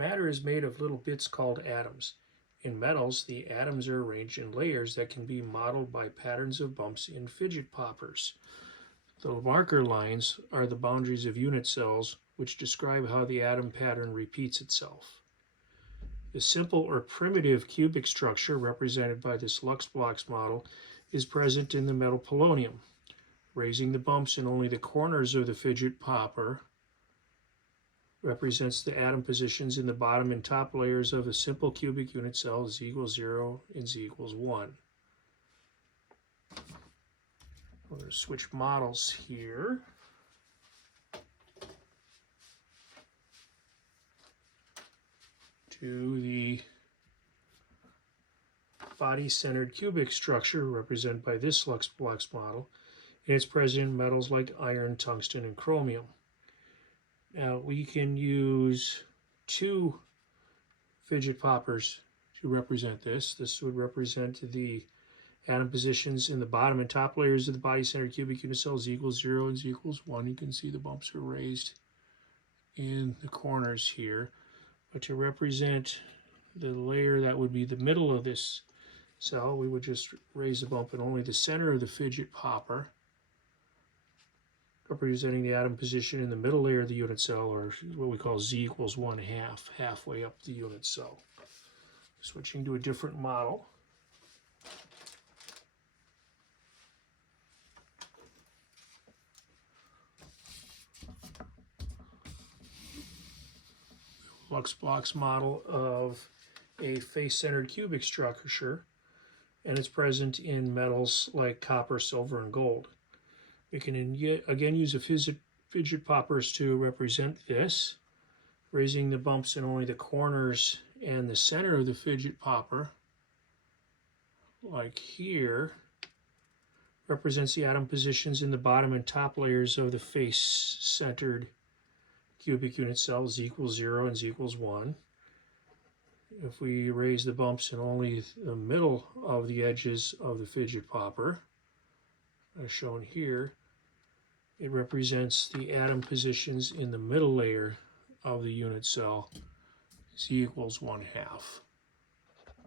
Matter is made of little bits called atoms. In metals, the atoms are arranged in layers that can be modeled by patterns of bumps in fidget poppers. The marker lines are the boundaries of unit cells, which describe how the atom pattern repeats itself. The simple or primitive cubic structure represented by this Lux Blox model is present in the metal polonium. Raising the bumps in only the corners of the fidget popper represents the atom positions in the bottom and top layers of a simple cubic unit cell, Z equals 0 and Z equals 1. We're going to switch models here. To the body-centered cubic structure represented by this Lux Blox model, and it's present in metals like iron, tungsten, and chromium. Now we can use two fidget poppers to represent this. This would represent the atom positions in the bottom and top layers of the body-centered cubic unit cell, Z equals 0 and Z equals 1. You can see the bumps are raised in the corners here. But to represent the layer that would be the middle of this cell, we would just raise the bump in only the center of the fidget popper, representing the atom position in the middle layer of the unit cell, or what we call Z equals 1/2, halfway up the unit cell. Switching to a different model. Lux Blox model of a face-centered cubic structure, and it's present in metals like copper, silver, and gold. We can again use a fidget poppers to represent this, raising the bumps in only the corners and the center of the fidget popper, like here, represents the atom positions in the bottom and top layers of the face-centered cubic unit cell, Z equals 0 and Z equals 1. If we raise the bumps in only the middle of the edges of the fidget popper, as shown here, it represents the atom positions in the middle layer of the unit cell, Z equals 1/2.